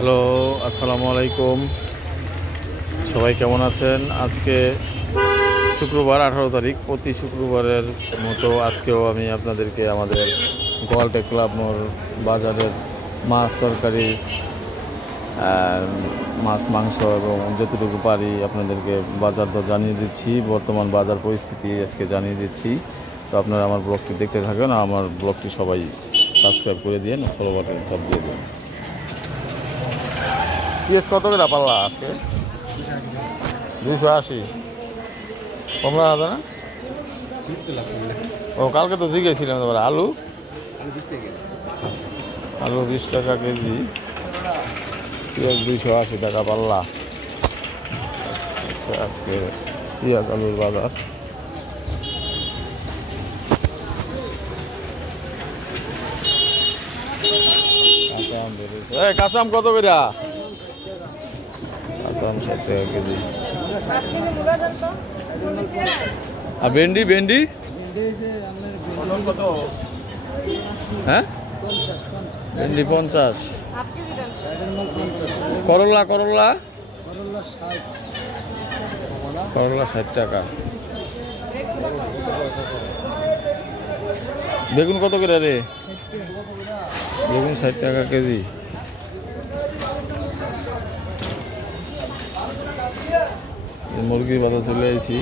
Hello, আসসালামু আলাইকুম। সবাই কেমন আছেন? আজকে শুক্রবার 18 তারিখ। প্রতি শুক্রবারের মতো আজকেও আমি আপনাদেরকে আমাদের গোয়ালটে ক্লাব মোড় বাজারের মাছ তরকারি, মাছ মাংস এবং যতটুকু পারি আপনাদেরকে বাজার দর জানিয়ে দিচ্ছি। বর্তমান বাজার পরিস্থিতি আজকে জানিয়ে দিচ্ছি। তো আপনারা আমার ব্লগটি দেখতে থাকেন। আমার ব্লগটি সবাই সাবস্ক্রাইব করে দিন, ফলো বাটন চাপ দিয়ে দিন। পিএস কত করে পাল্লা আছে? 280। কমলা আছে না? ও কালকে তো জিজ্ঞেছিলাম। তারপরে আলু 20 টাকা কেজি, পেঁয়াজ 280 টাকা পাল্লা। আজকে পেঁয়াজ আলুর বাজার। কাঁচা আম বেরিয়েছে। কাঁচা আম কত করে? কাঁচা আম 60 টাকা কেজি। আর ভেন্ডি হ্যাঁ, ভেন্ডি 50। করলা 60 টাকা। বেগুন কত করে রে? বেগুন 60 টাকা কেজি। মুরগির বাজার চলে আইছি।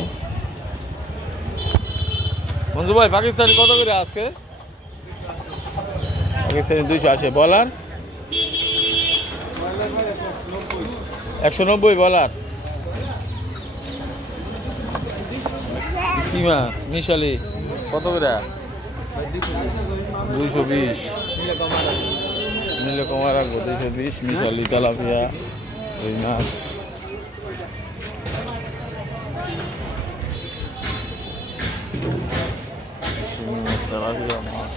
মঞ্জু ভাই, পাকিস্তানি কত করে আজকে? পাকিস্তানি 280। বলার 190। বলার কি মাছ? মিশালি কত করে? 220। নিলে কমা রাখবো। 220 মিশালি তেলাপিয়া রুই মাছ। তেলাপিয়া মাছ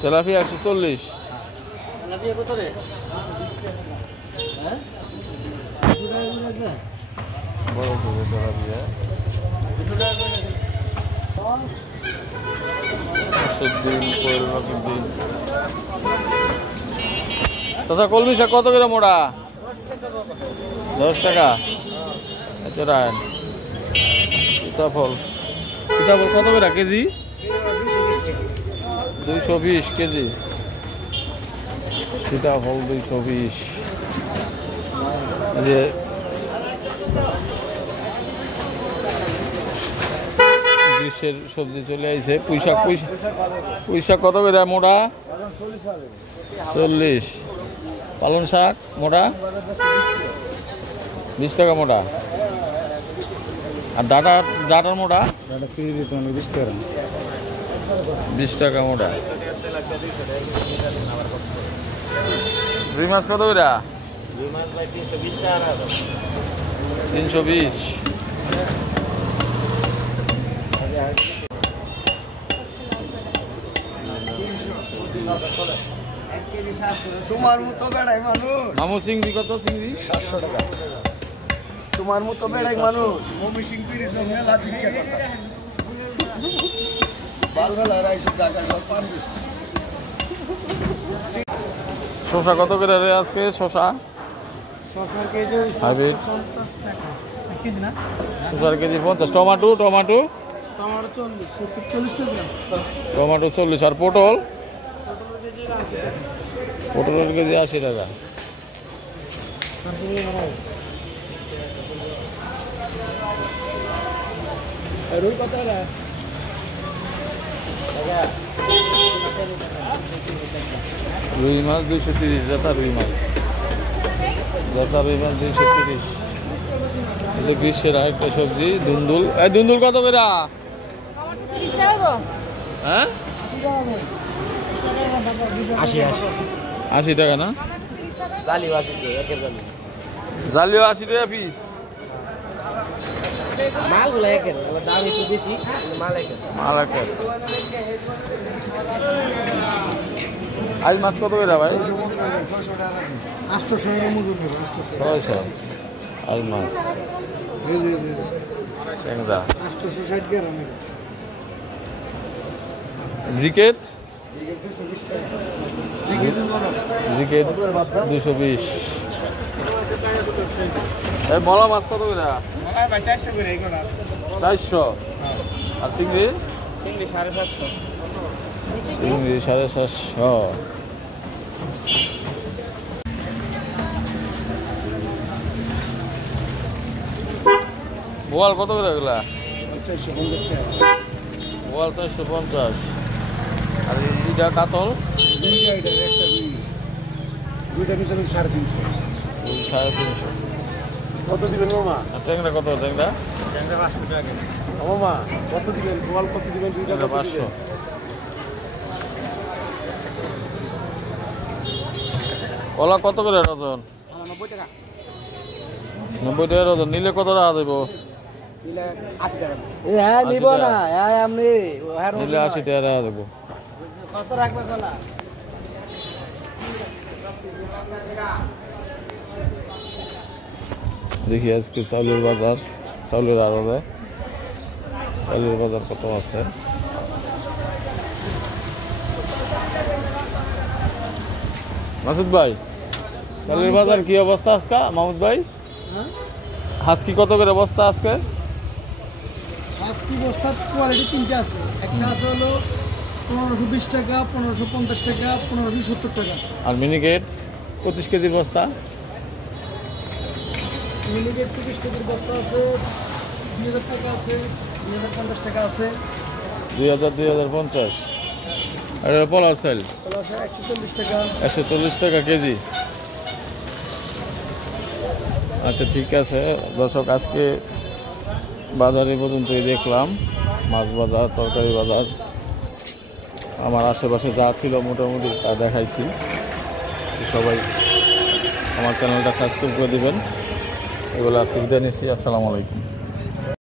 তেলাপিয়া 140। বড় তেলাপিয়া চাচা, কলমি শাক কত করে মোড়া? 10 টাকা। সীতাফল কত করে কেজি? 220 কেজি। সীতাফল 220। যে গ্রীষ্মের সবজি চলে আসছে। পুঁই শাক কত করে মোটা? 40। পালং শাক মোটা 20 টাকা মোটা। আর ডাটার মোটা 20 টাকা মোটা। রুই মাছ কত করে? 320। তোমার মতো বেড়াই মানুষ। মামু চিংড়ি কত? চিংড়ি 700 টাকা। তোমার মতো বেড়াই মানুষ। মমি সিং পিড়ি তো মেলা দিকে কথা। বালবেলা রাইছো টাকা সব পান দিস। শসা কত করে রে আজকে? শসার কেজি 50 টাকা। শসার কেজি 50। টমেটো 40 আর পটলের কেজি 80 টাকা। রুই মাছ 230। জাতা রুই মাছ 230। গ্রীষ্মের আরেকটা সবজি দুন্দুল। দুন্দুল কত করে? হ্যাঁ, 80 টাকা না? জালিও 80 টাকা পিস। মালগুলো একের দাম একটু বেশি, মাল একের। আজ মাছ কত করে ভাই? 800 600। আজ মাছ ট্যাংরা 860 গ্রাম ব্রিকেট 220 টাকা ব্রিকেট 220। এই মলা মাছ কত করে? 400 করে এগুলো 400। আর চিংড়ি? চিংড়ি 750 চিংড়ি 750। বোয়াল কত করে এগুলা? 450 টাকা বোয়াল 450। আর এইটা কাতল? দুইটা নিতে 350 350। কত দিবেন মামা? আর ট্যাংরা কত? ট্যাংরা ট্যাংরা 500 টাকা মামা কত দিবেন? গোয়াল কত দিবেন? দুইটা 500। কলা কত করে ডজন? 90 টাকা 90 টাকা ডজন। নিলে কত টাকা দেবো? নিলে 80 টাকা হ্যাঁ নিব না হ্যাঁ আমি নিলে 80 টাকা দেবো। কত রাখবে কলা? দেখি আজকে চাউলের বাজার, চাউলের আড়তে চাউলের বাজার কত আছে। মাসুদ ভাই, চাউলের বাজার কি অবস্থা আজকে? মাহমুদ ভাই, হাঁসকি কত করে বস্তা আজকে? আজকে বস্তার কোয়ালিটি তিনটে আছে। একটা আছে হলো 1520 টাকা, 1550 টাকা, 1570 টাকা। আর মিনিকেট 25 কেজির বস্তা? মিনিকেট 30 কেজির বস্তা আছে, 2000 টাকা আছে, 2050 টাকা আছে। 2000, 2050। আর পোলাও চাল কলা আছে 140 টাকা। 140 টাকা কেজি। আচ্ছা ঠিক আছে দর্শক, আজকে বাজারে পর্যন্তই দেখলাম। মাছ বাজার, তরকারি বাজার, আমার আশেপাশে যা ছিল মোটামুটি তা দেখাইছি। সবাই আমার চ্যানেলটা সাবস্ক্রাইব করে দিবেন। এগুলো আজকে বিদায় নিচ্ছি। আসসালামু আলাইকুম।